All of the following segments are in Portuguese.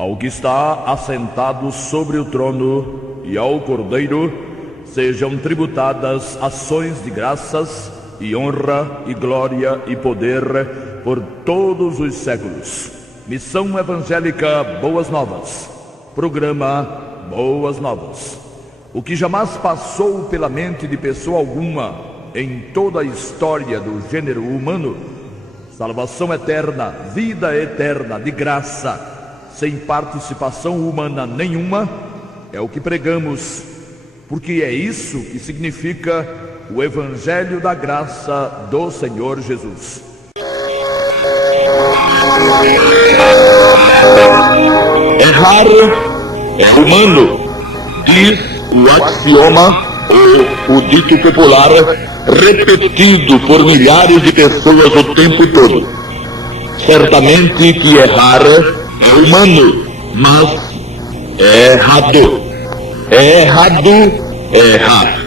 Ao que está assentado sobre o trono e ao Cordeiro sejam tributadas ações de graças e honra e glória e poder por todos os séculos. Missão Evangélica Boas Novas. Programa Boas Novas. O que jamais passou pela mente de pessoa alguma em toda a história do gênero humano, salvação eterna, vida eterna de graça, sem participação humana nenhuma, é o que pregamos, porque é isso que significa o Evangelho da Graça do Senhor Jesus. Errar é humano, diz o axioma ou o dito popular repetido por milhares de pessoas o tempo todo. Certamente que errar é humano, mas é errado. É errado errar.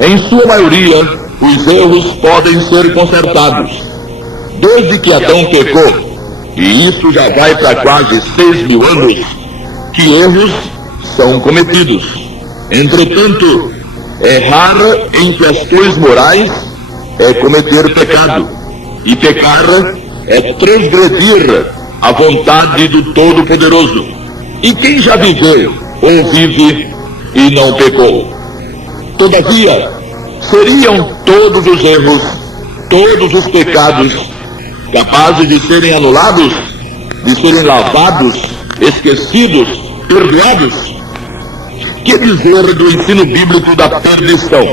Em sua maioria, os erros podem ser consertados. Desde que Adão pecou, e isso já vai para quase 6.000 anos, que erros são cometidos. Entretanto, errar em questões morais é cometer pecado, e pecar é transgredir a vontade do Todo-Poderoso. E quem já viveu ou vive e não pecou? Todavia, seriam todos os erros, todos os pecados, capazes de serem anulados, de serem lavados, esquecidos, perdoados? Que dizer do ensino bíblico da perdição?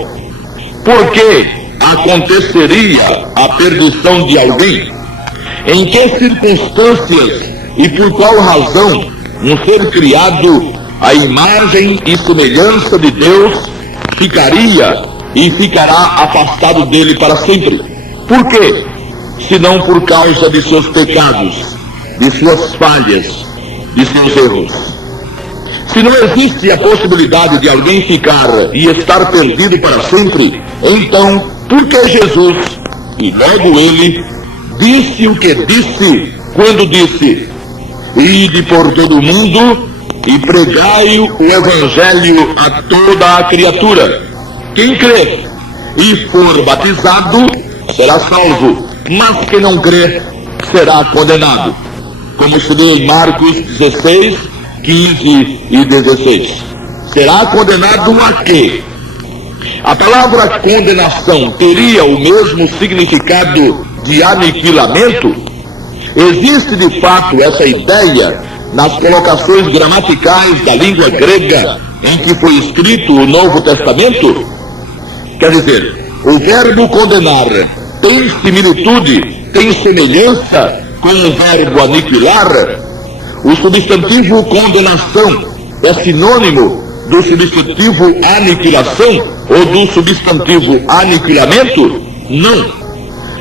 Por que aconteceria a perdição de alguém? Em que circunstâncias e por qual razão um ser criado à imagem e semelhança de Deus ficaria e ficará afastado dele para sempre? Por quê? Se não por causa de seus pecados, de suas falhas, de seus erros. Se não existe a possibilidade de alguém ficar e estar perdido para sempre, então, por que Jesus, e logo ele, disse o que disse quando disse: ide por todo o mundo e pregai o Evangelho a toda a criatura. Quem crê e for batizado será salvo, mas quem não crê será condenado. Como se lê em Marcos 16, 15 e 16. Será condenado a quê? A palavra condenação teria o mesmo significado de aniquilamento? Existe de fato essa ideia nas colocações gramaticais da língua grega em que foi escrito o Novo Testamento? Quer dizer, o verbo condenar tem similitude, tem semelhança com o verbo aniquilar? O substantivo condenação é sinônimo do substantivo aniquilação ou do substantivo aniquilamento? Não.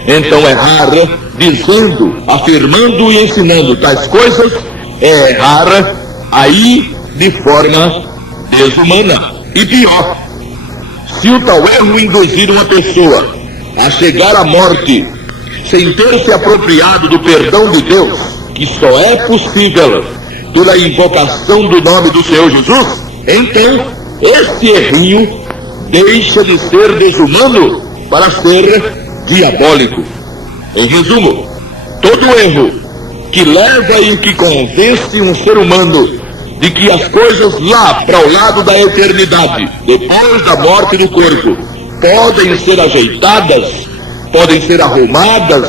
Então errar, dizendo, afirmando e ensinando tais coisas, é errar aí de forma desumana. E pior, se o tal erro induzir uma pessoa a chegar à morte sem ter se apropriado do perdão de Deus, que só é possível pela invocação do nome do Senhor Jesus, então esse errinho deixa de ser desumano para ser diabólico. Em resumo, todo erro que leva e que convence um ser humano de que as coisas lá para o lado da eternidade, depois da morte do corpo, podem ser ajeitadas, podem ser arrumadas,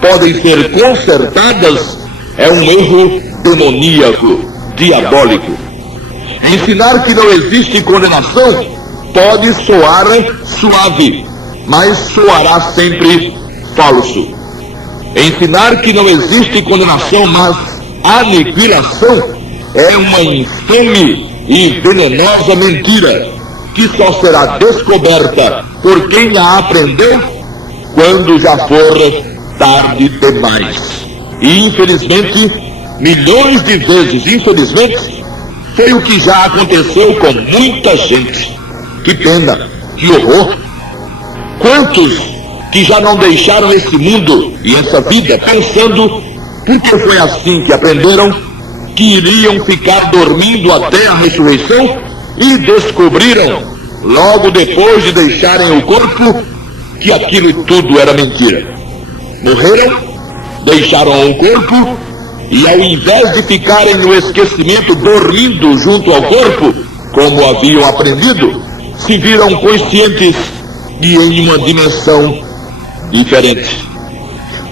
podem ser consertadas, é um erro demoníaco, diabólico. Ensinar que não existe condenação pode soar suave, mas soará sempre falso. Ensinar que não existe condenação, mas aniquilação, é uma infame e venenosa mentira, que só será descoberta por quem a aprendeu quando já for tarde demais. E infelizmente, milhões de vezes, infelizmente, foi o que já aconteceu com muita gente. Que pena, que horror. Quantos que já não deixaram esse mundo e essa vida pensando porque foi assim que aprenderam, que iriam ficar dormindo até a ressurreição e descobriram, logo depois de deixarem o corpo, que aquilo tudo era mentira. Morreram, deixaram o corpo e, ao invés de ficarem no esquecimento dormindo junto ao corpo, como haviam aprendido, se viram conscientes e em uma dimensão diferente.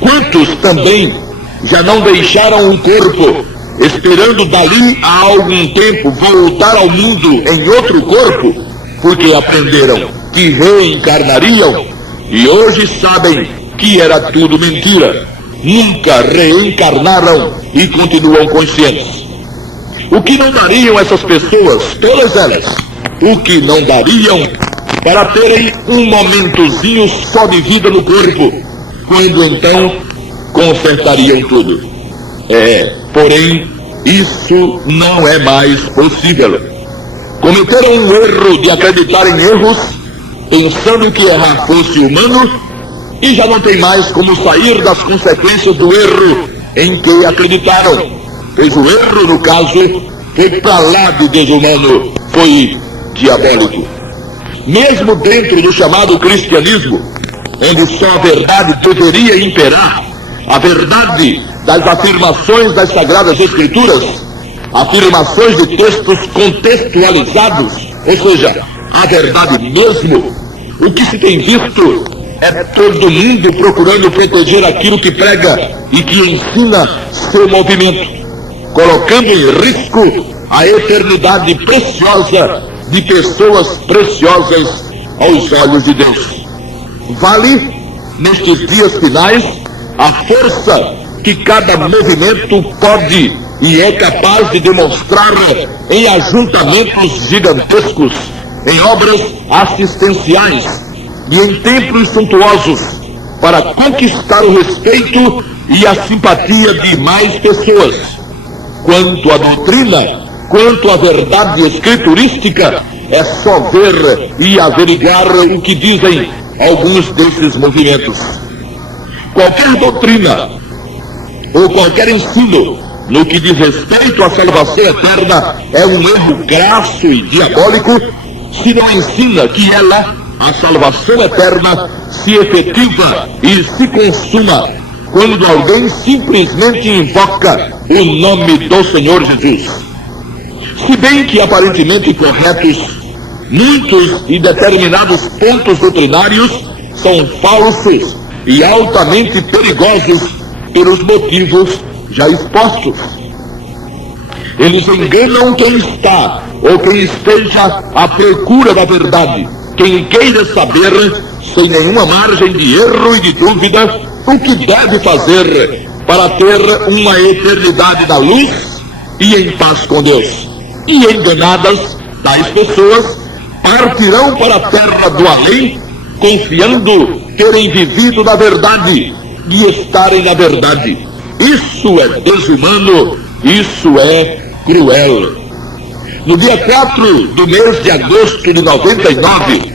Quantos também já não deixaram o corpo, esperando dali a algum tempo voltar ao mundo em outro corpo, porque aprenderam que reencarnariam e hoje sabem que era tudo mentira. Nunca reencarnaram e continuam conscientes. O que não dariam essas pessoas, todas elas, o que não dariam para terem um momentozinho só de vida no corpo, quando então consertariam tudo. Porém, isso não é mais possível. Cometeram um erro de acreditar em erros, pensando que errar fosse humano, e já não tem mais como sair das consequências do erro em que acreditaram. Pois o erro, no caso, foi para lá de desumano, foi diabólico. Mesmo dentro do chamado cristianismo, onde só a verdade deveria imperar, a verdade das afirmações das Sagradas Escrituras, afirmações de textos contextualizados, ou seja, a verdade mesmo, o que se tem visto é todo mundo procurando proteger aquilo que prega e que ensina seu movimento, colocando em risco a eternidade preciosa de pessoas preciosas aos olhos de Deus. Vale, nestes dias finais, a força que cada movimento pode e é capaz de demonstrar em ajuntamentos gigantescos, em obras assistenciais e em templos suntuosos, para conquistar o respeito e a simpatia de mais pessoas. Quanto à doutrina, quanto à verdade escriturística, é só ver e averiguar o que dizem alguns desses movimentos. Qualquer doutrina ou qualquer ensino no que diz respeito à salvação eterna é um erro crasso e diabólico se não ensina que ela, a salvação eterna, se efetiva e se consuma quando alguém simplesmente invoca o nome do Senhor Jesus. Se bem que aparentemente corretos, muitos e determinados pontos doutrinários são falsos e altamente perigosos pelos motivos já expostos. Eles enganam quem está ou quem esteja à procura da verdade, quem queira saber, sem nenhuma margem de erro e de dúvida, o que deve fazer para ter uma eternidade na luz e em paz com Deus. E enganadas, tais pessoas partirão para a terra do além, confiando terem vivido na verdade e estarem na verdade. Isso é desumano, isso é cruel. No dia 4 do mês de agosto de 99,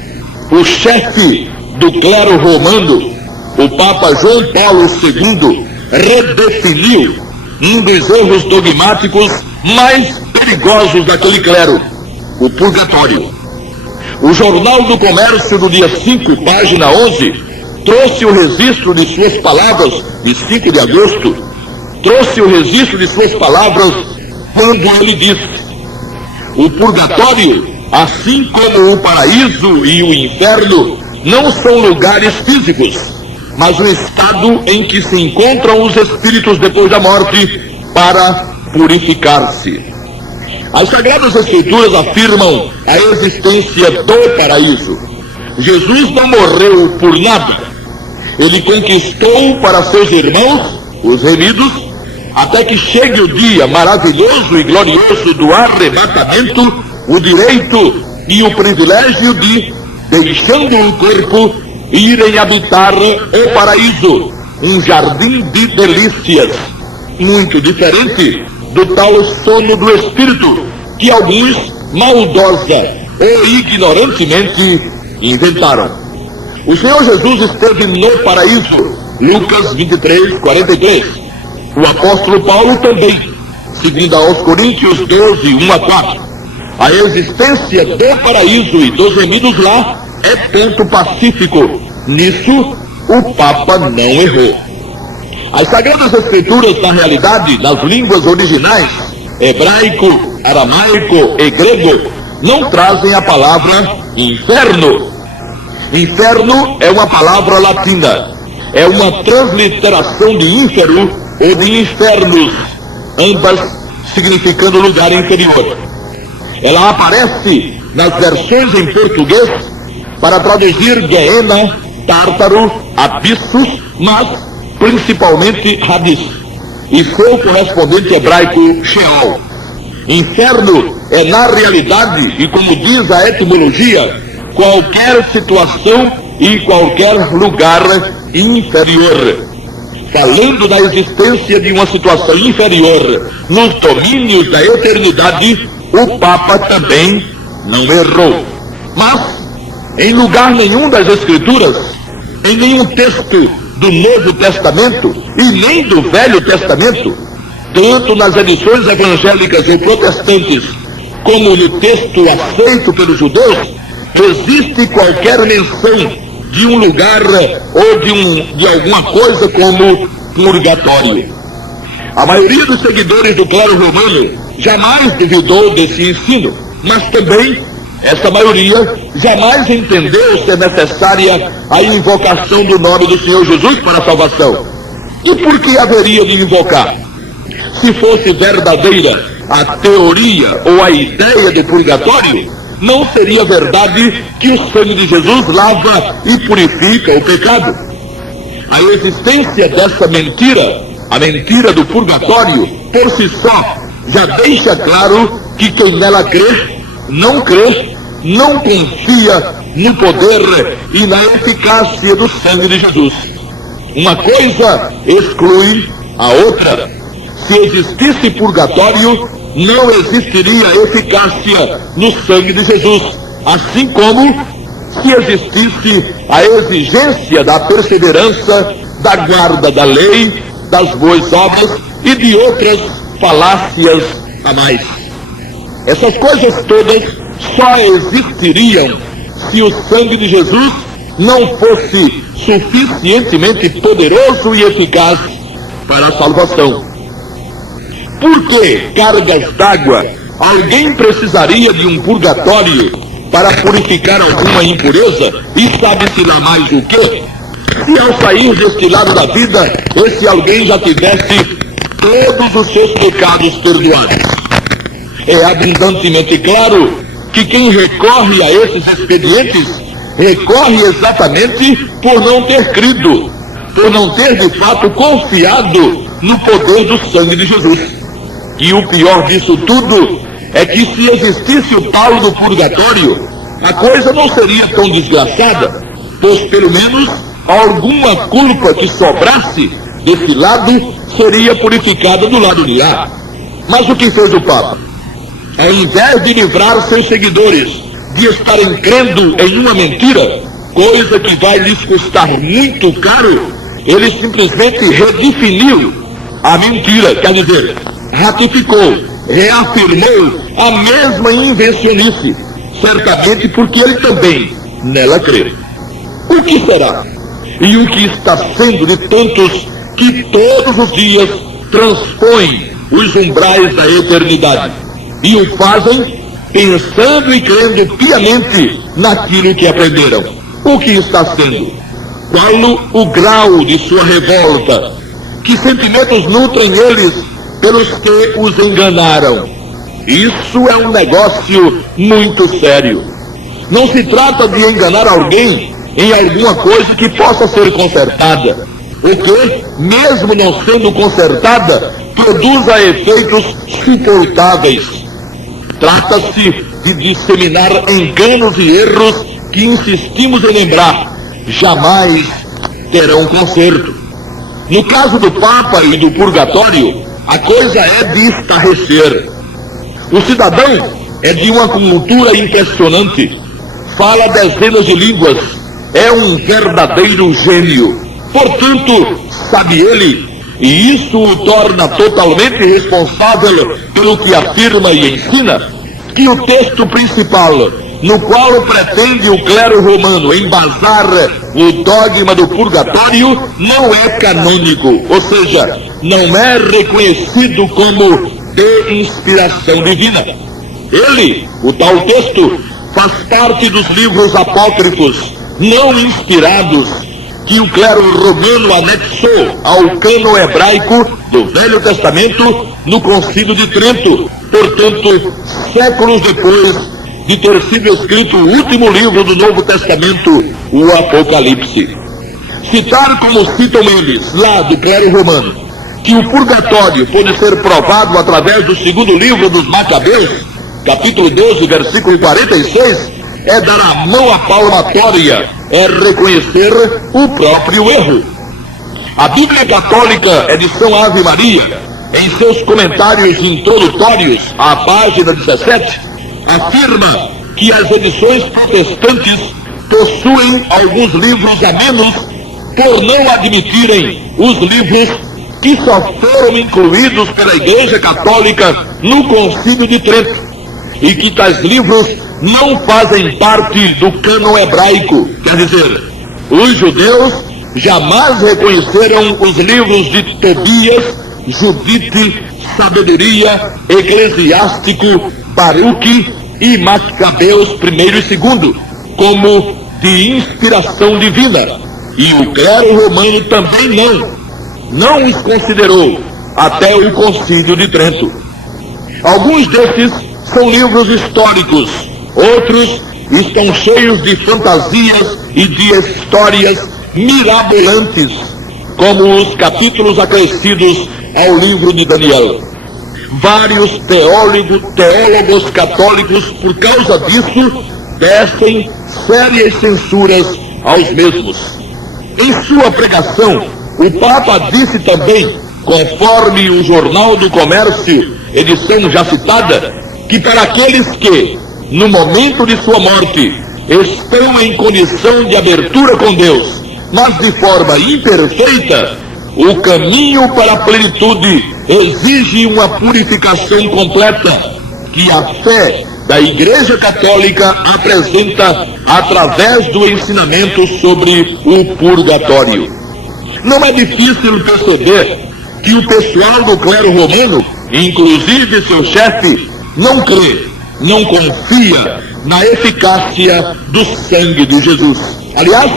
o chefe do clero romano, o Papa João Paulo II, redefiniu um dos erros dogmáticos mais perigosos daquele clero, o purgatório. O Jornal do Comércio, do dia 5, página 11, trouxe o registro de suas palavras, de 5 de agosto, trouxe o registro de suas palavras quando ele disse: o purgatório, assim como o paraíso e o inferno, não são lugares físicos, mas o estado em que se encontram os espíritos depois da morte para purificar-se. As Sagradas Escrituras afirmam a existência do paraíso. Jesus não morreu por nada. Ele conquistou para seus irmãos, os remidos, até que chegue o dia maravilhoso e glorioso do arrebatamento, o direito e o privilégio de, deixando o corpo, irem habitar o paraíso, um jardim de delícias, muito diferente do tal sono do espírito que alguns, maldosa ou ignorantemente, inventaram. O Senhor Jesus esteve no paraíso, Lucas 23, 43. O apóstolo Paulo também, segundo aos Coríntios 12, 1 a 4. A existência do paraíso e dos remidos lá é ponto pacífico. Nisso, o Papa não errou. As Sagradas Escrituras, na realidade, nas línguas originais, hebraico, aramaico e grego, não trazem a palavra inferno. Inferno é uma palavra latina. É uma transliteração de ínfero ou de infernos, ambas significando lugar inferior. Ela aparece nas versões em português para traduzir Gehenna, Tártaro, abissos, mas principalmente Hades, e seu correspondente hebraico Sheol. Inferno é, na realidade, e como diz a etimologia, qualquer situação e qualquer lugar inferior. Falando da existência de uma situação inferior nos domínios da eternidade, o Papa também não errou. Mas, em lugar nenhum das Escrituras, em nenhum texto do Novo Testamento e nem do Velho Testamento, tanto nas edições evangélicas ou protestantes, como no texto aceito pelos judeus, existe qualquer menção de um lugar ou de alguma coisa como purgatório. A maioria dos seguidores do clero romano jamais duvidou desse ensino, mas também essa maioria jamais entendeu ser necessária a invocação do nome do Senhor Jesus para a salvação. E por que haveria de invocar? Se fosse verdadeira a teoria ou a ideia do purgatório, não seria verdade que o sangue de Jesus lava e purifica o pecado. A existência dessa mentira, a mentira do purgatório, por si só, já deixa claro que quem nela crê, não confia no poder e na eficácia do sangue de Jesus. Uma coisa exclui a outra. Se existisse purgatório, não existiria eficácia no sangue de Jesus, assim como se existisse a exigência da perseverança, da guarda da lei, das boas obras e de outras falácias a mais. Essas coisas todas só existiriam se o sangue de Jesus não fosse suficientemente poderoso e eficaz para a salvação. Por que cargas d'água alguém precisaria de um purgatório para purificar alguma impureza e sabe-se lá mais o quê? Se ao sair deste lado da vida, esse alguém já tivesse todos os seus pecados perdoados. É abundantemente claro que quem recorre a esses expedientes recorre exatamente por não ter crido, por não ter de fato confiado no poder do sangue de Jesus. E o pior disso tudo é que se existisse o tal do purgatório, a coisa não seria tão desgraçada, pois pelo menos alguma culpa que sobrasse desse lado seria purificada do lado de lá. Mas o que fez o Papa? Ao invés de livrar seus seguidores de estarem crendo em uma mentira, coisa que vai lhes custar muito caro, ele simplesmente redefiniu a mentira, quer dizer, ratificou, reafirmou a mesma invencionice, certamente porque ele também nela crê. O que será? E o que está sendo de tantos que todos os dias transpõem os umbrais da eternidade e o fazem pensando e crendo piamente naquilo que aprenderam? O que está sendo? Qual o grau de sua revolta? Que sentimentos nutrem eles pelos que os enganaram? Isso é um negócio muito sério. Não se trata de enganar alguém em alguma coisa que possa ser consertada, ou que, mesmo não sendo consertada, produza efeitos suportáveis. Trata-se de disseminar enganos e erros que insistimos em lembrar, jamais terão conserto. No caso do Papa e do purgatório, a coisa é de estarrecer. O cidadão é de uma cultura impressionante, fala dezenas de línguas, é um verdadeiro gênio. Portanto, sabe ele, e isso o torna totalmente responsável pelo que afirma e ensina, que o texto principal, no qual pretende o clero romano embasar o dogma do purgatório, não é canônico, ou seja, não é reconhecido como de inspiração divina. Ele, o tal texto, faz parte dos livros apócrifos não inspirados que o clero romano anexou ao cânon hebraico do Velho Testamento no Concílio de Trento, portanto, séculos depois de ter sido escrito o último livro do Novo Testamento, o Apocalipse. Citar como citam eles, lá do clero romano, que o purgatório pode ser provado através do segundo livro dos Macabeus, capítulo 12, versículo 46, é dar a mão à palmatória, é reconhecer o próprio erro. A Bíblia Católica, edição Ave Maria, em seus comentários introdutórios à página 17, afirma que as edições protestantes possuem alguns livros a menos por não admitirem os livros que só foram incluídos pela Igreja Católica no Concílio de Trento, e que tais livros não fazem parte do cânon hebraico. Quer dizer, os judeus jamais reconheceram os livros de Tobias, Judite, Sabedoria, Eclesiástico, Baruque e Macabeus I e II como de inspiração divina, e o clero romano também não os considerou até o Concílio de Trento. Alguns desses são livros históricos, outros estão cheios de fantasias e de histórias mirabolantes, como os capítulos acrescidos ao livro de Daniel. Vários teólogos católicos, por causa disso, tecem sérias censuras aos mesmos. Em sua pregação, o Papa disse também, conforme o Jornal do Comércio, edição já citada, que para aqueles que, no momento de sua morte, estão em condição de abertura com Deus, mas de forma imperfeita, o caminho para a plenitude exige uma purificação completa, que a fé da Igreja Católica apresenta através do ensinamento sobre o purgatório. Não é difícil perceber que o pessoal do clero romano, inclusive seu chefe, não crê, não confia na eficácia do sangue de Jesus. Aliás,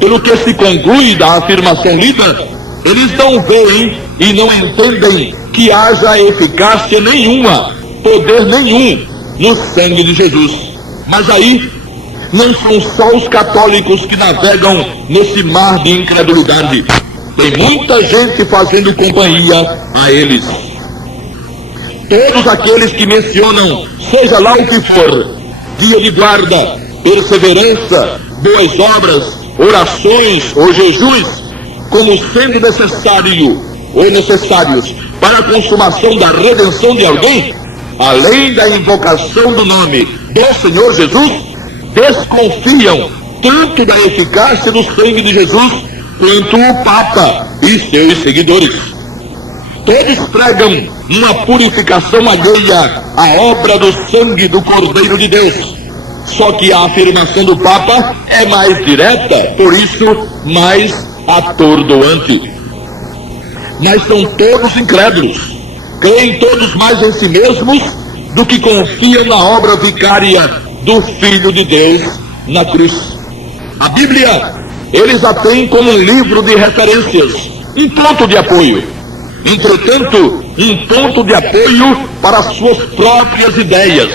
pelo que se conclui da afirmação lida, eles não veem e não entendem que haja eficácia nenhuma, poder nenhum no sangue de Jesus. Mas aí, não são só os católicos que navegam nesse mar de incredulidade. Tem muita gente fazendo companhia a eles. Todos aqueles que mencionam, seja lá o que for, dia de guarda, perseverança, boas obras, orações ou jejuns, como sendo necessários para a consumação da redenção de alguém, além da invocação do nome do Senhor Jesus, desconfiam tanto da eficácia do sangue de Jesus quanto o Papa e seus seguidores. Todos pregam uma purificação alheia à obra do sangue do Cordeiro de Deus. Só que a afirmação do Papa é mais direta, por isso mais atordoante. Mas são todos incrédulos, creem todos mais em si mesmos do que confiam na obra vicária do Filho de Deus na cruz. A Bíblia, eles a têm como um livro de referências, um ponto de apoio. Entretanto, um ponto de apoio para suas próprias ideias.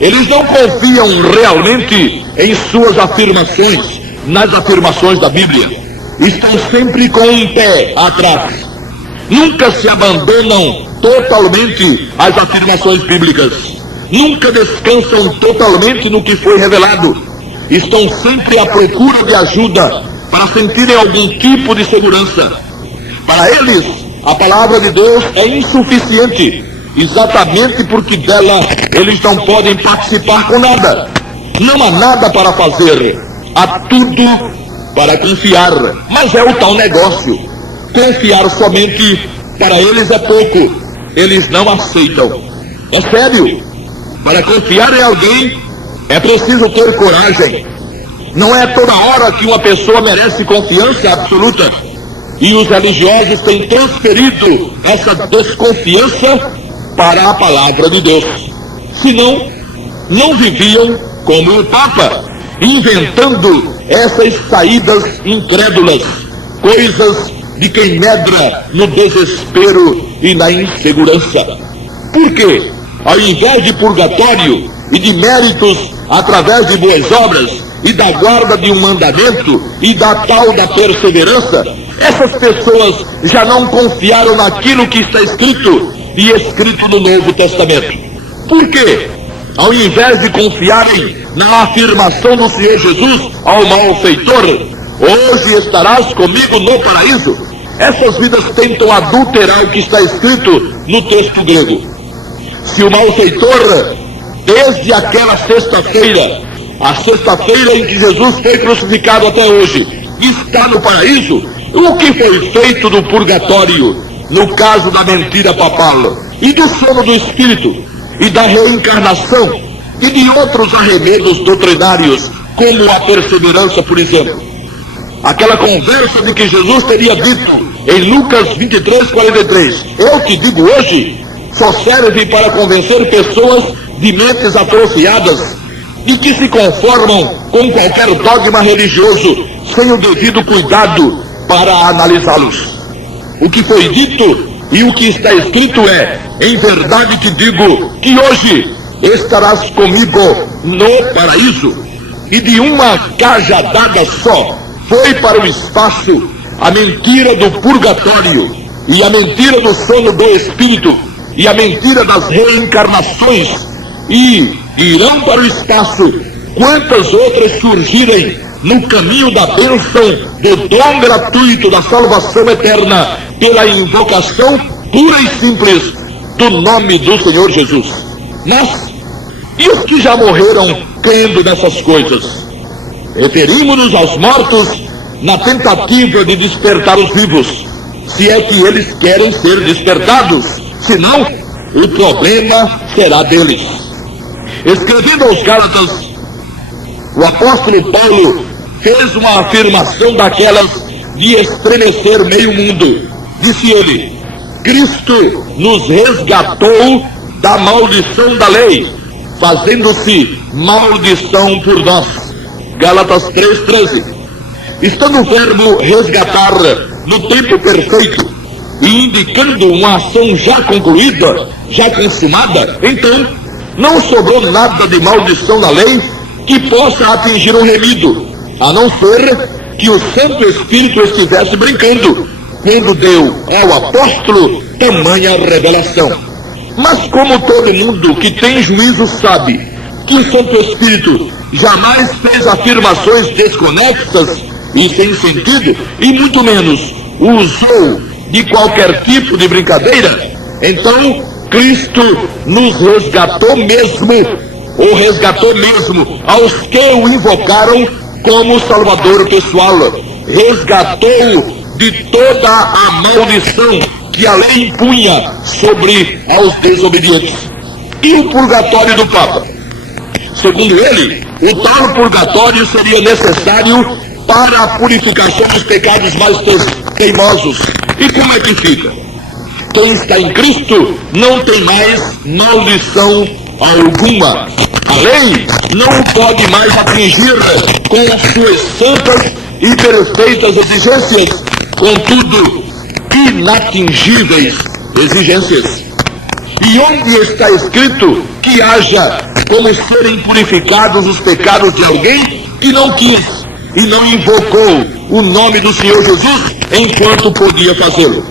Eles não confiam realmente em suas afirmações, nas afirmações da Bíblia. Estão sempre com um pé atrás. Nunca se abandonam totalmente às afirmações bíblicas. Nunca descansam totalmente no que foi revelado. Estão sempre à procura de ajuda para sentirem algum tipo de segurança. Para eles, a palavra de Deus é insuficiente, exatamente porque dela eles não podem participar com nada. Não há nada para fazer, há tudo para confiar, mas é o tal negócio. confiar somente para eles é pouco. Eles não aceitam. É sério. Para confiar em alguém é preciso ter coragem. Não é toda hora que uma pessoa merece confiança absoluta. E os religiosos têm transferido essa desconfiança para a palavra de Deus. Senão, não viviam como o Papa, inventando essas saídas incrédulas, coisas de quem medra no desespero e na insegurança. Por quê? Ao invés de purgatório e de méritos através de boas obras e da guarda de um mandamento e da tal da perseverança, essas pessoas já não confiaram naquilo que está escrito e escrito no Novo Testamento. Por quê? Ao invés de confiarem na afirmação do Senhor Jesus ao malfeitor, hoje estarás comigo no paraíso, essas vidas tentam adulterar o que está escrito no texto grego. Se o malfeitor, desde aquela sexta-feira, a sexta-feira em que Jesus foi crucificado até hoje, está no paraíso, o que foi feito do purgatório, no caso da mentira papal, e do sono do espírito, e da reencarnação, e de outros arremedos doutrinários, como a perseverança, por exemplo. Aquela conversa de que Jesus teria dito em Lucas 23:43, eu te digo hoje, só serve para convencer pessoas de mentes atrofiadas e que se conformam com qualquer dogma religioso sem o devido cuidado para analisá-los. O que foi dito e o que está escrito é, em verdade te digo, que hoje estarás comigo no paraíso. E de uma cajadada só foi para o espaço a mentira do purgatório e a mentira do sono do espírito e a mentira das reencarnações, e irão para o espaço quantas outras surgirem no caminho da bênção do dom gratuito da salvação eterna pela invocação pura e simples do nome do Senhor Jesus. Mas, e os que já morreram crendo nessas coisas? Referimos-nos aos mortos na tentativa de despertar os vivos, se é que eles querem ser despertados, senão o problema será deles. Escrevendo aos Gálatas, o apóstolo Paulo fez uma afirmação daquelas de estremecer meio mundo. Disse ele, Cristo nos resgatou da maldição da lei, fazendo-se maldição por nós. Gálatas 3:13. Estando o verbo resgatar no tempo perfeito e indicando uma ação já concluída, já consumada, então não sobrou nada de maldição na lei que possa atingir um remido, a não ser que o Santo Espírito estivesse brincando quando deu ao apóstolo tamanha revelação. Mas como todo mundo que tem juízo sabe que o Santo Espírito jamais fez afirmações desconexas e sem sentido, e muito menos usou de qualquer tipo de brincadeira, então Cristo nos resgatou mesmo, ou resgatou mesmo aos que o invocaram como Salvador pessoal, resgatou de toda a maldição que a lei impunha sobre aos desobedientes. E o purgatório do Papa? Segundo ele, o tal purgatório seria necessário para a purificação dos pecados mais teimosos. E como é que fica? Quem está em Cristo não tem mais maldição alguma. A lei não pode mais atingir com as suas santas e perfeitas exigências, contudo, inatingíveis exigências. E onde está escrito que haja como serem purificados os pecados de alguém que não quis e não invocou o nome do Senhor Jesus enquanto podia fazê-lo?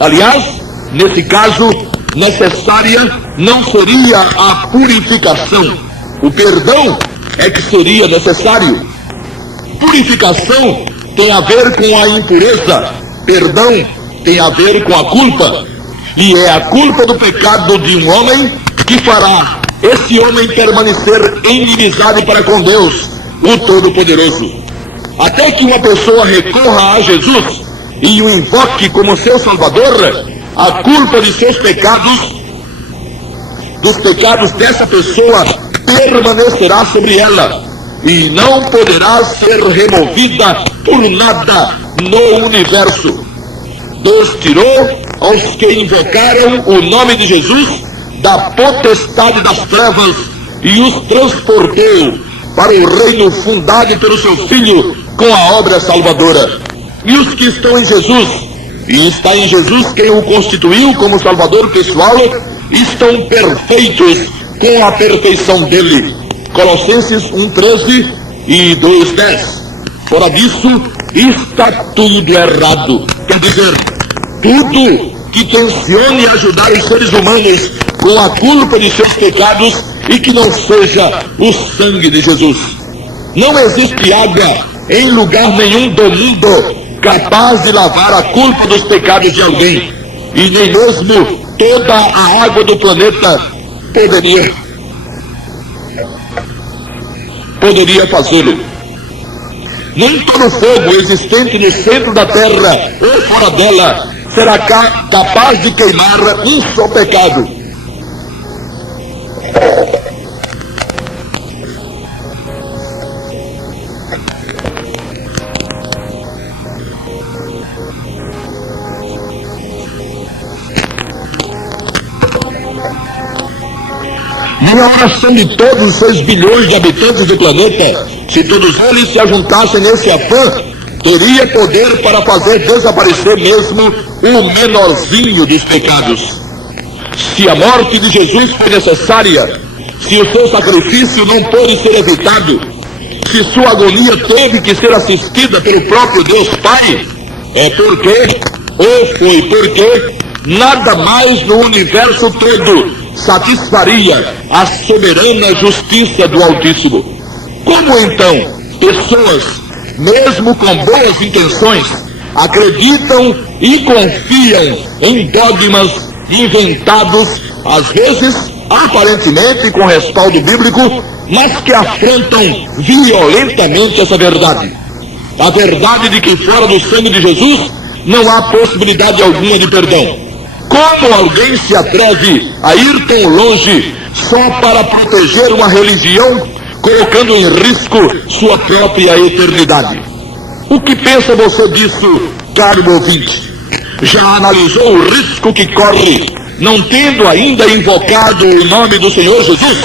Aliás, nesse caso, necessária não seria a purificação, o perdão é que seria necessário. Purificação tem a ver com a impureza, perdão tem a ver com a culpa, e é a culpa do pecado de um homem que fará esse homem permanecer em inimizade para com Deus, o Todo-Poderoso. Até que uma pessoa recorra a Jesus e o invoque como seu Salvador, a culpa de seus pecados, dos pecados dessa pessoa, permanecerá sobre ela e não poderá ser removida por nada no universo. Deus tirou aos que invocaram o nome de Jesus da potestade das trevas e os transportou para o reino fundado pelo seu Filho com a obra salvadora. E os que estão em Jesus, e está em Jesus quem o constituiu como Salvador pessoal, estão perfeitos com a perfeição dele. Colossenses 1:13 e 2:10. Fora disso, está tudo errado. Quer dizer, tudo que tencione ajudar os seres humanos com a culpa de seus pecados e que não seja o sangue de Jesus. Não existe água em lugar nenhum do mundo capaz de lavar a culpa dos pecados de alguém, e nem mesmo toda a água do planeta poderia fazê-lo. Nem todo fogo existente no centro da terra ou fora dela será capaz de queimar um só pecado. E a oração de todos os 6 bilhões de habitantes do planeta, se todos eles se ajuntassem nesse afã, teria poder para fazer desaparecer mesmo o menorzinho dos pecados. Se a morte de Jesus foi necessária, se o seu sacrifício não pôde ser evitado, se sua agonia teve que ser assistida pelo próprio Deus Pai, é porque nada mais no universo todo satisfaria a soberana justiça do Altíssimo. Como então pessoas, mesmo com boas intenções, acreditam e confiam em dogmas inventados, às vezes aparentemente com respaldo bíblico, mas que afrontam violentamente essa verdade? A verdade de que fora do sangue de Jesus não há possibilidade alguma de perdão. Como alguém se atreve a ir tão longe só para proteger uma religião, colocando em risco sua própria eternidade? O que pensa você disso, caro ouvinte? Já analisou o risco que corre, não tendo ainda invocado o nome do Senhor Jesus?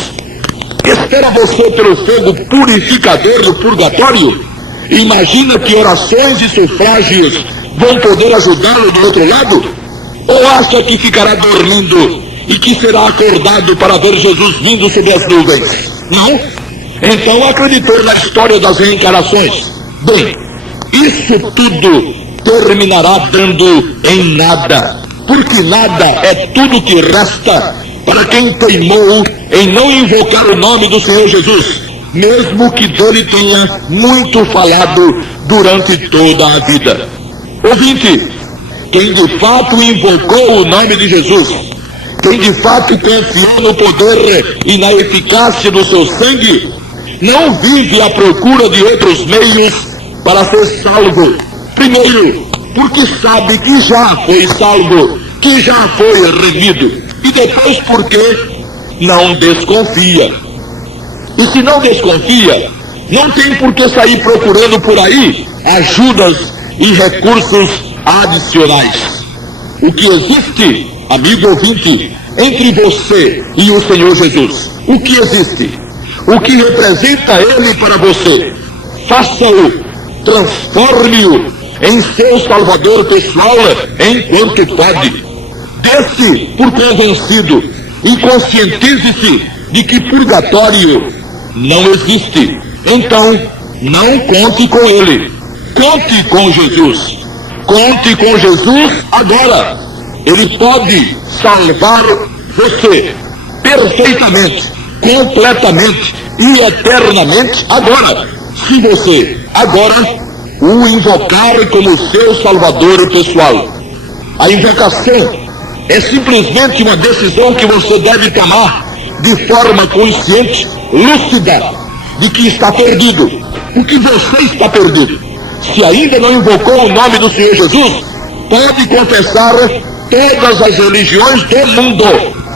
Espera você pelo fogo purificador do purgatório? Imagina que orações e sufrágios vão poder ajudá-lo do outro lado? Ou acha que ficará dormindo e que será acordado para ver Jesus vindo sobre as nuvens? Não? Então acreditou na história das reencarnações. Bem, isso tudo terminará dando em nada, porque nada é tudo que resta para quem teimou em não invocar o nome do Senhor Jesus, mesmo que dele tenha muito falado durante toda a vida. Ouvinte, quem de fato invocou o nome de Jesus, quem de fato confiou no poder e na eficácia do seu sangue, não vive à procura de outros meios para ser salvo. Primeiro, porque sabe que já foi salvo, que já foi remido. E depois porque não desconfia. E se não desconfia, não tem por que sair procurando por aí ajudas e recursos adicionais. O que existe, amigo ouvinte, entre você e o Senhor Jesus? O que existe? O que representa Ele para você? Faça-o, transforme-o em seu Salvador pessoal enquanto pode. Dê-se por convencido e conscientize-se de que purgatório não existe. Então, não conte com Ele. Conte com Jesus. Conte com Jesus agora. Ele pode salvar você perfeitamente, completamente e eternamente agora, se você agora o invocar como seu Salvador pessoal. A invocação é simplesmente uma decisão que você deve tomar de forma consciente, lúcida, de que está perdido, porque você está perdido. se ainda não invocou o nome do Senhor Jesus, pode confessar todas as religiões do mundo,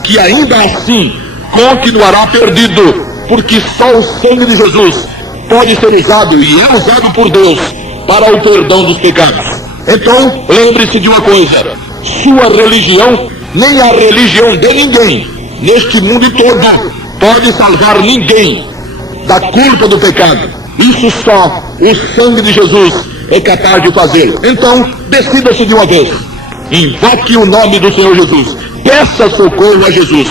que ainda assim continuará perdido, porque só o sangue de Jesus pode ser usado e é usado por Deus para o perdão dos pecados. Então, lembre-se de uma coisa: sua religião, nem a religião de ninguém neste mundo todo, pode salvar ninguém da culpa do pecado. Isso só o sangue de Jesus é capaz de fazê-lo. Então, decida-se de uma vez. Invoque o nome do Senhor Jesus. Peça socorro a Jesus.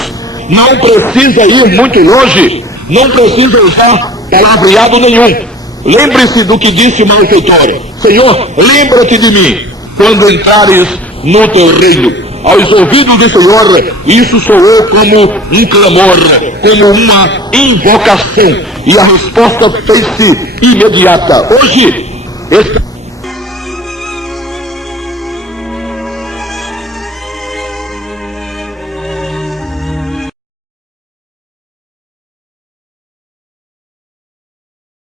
Não precisa ir muito longe. Não precisa usar palavreado nenhum. Lembre-se do que disse o malfeitor: Senhor, lembra-te de mim quando entrares no teu reino. Aos ouvidos do Senhor, isso soou como um clamor, como uma invocação, e a resposta fez-se imediata. Hoje,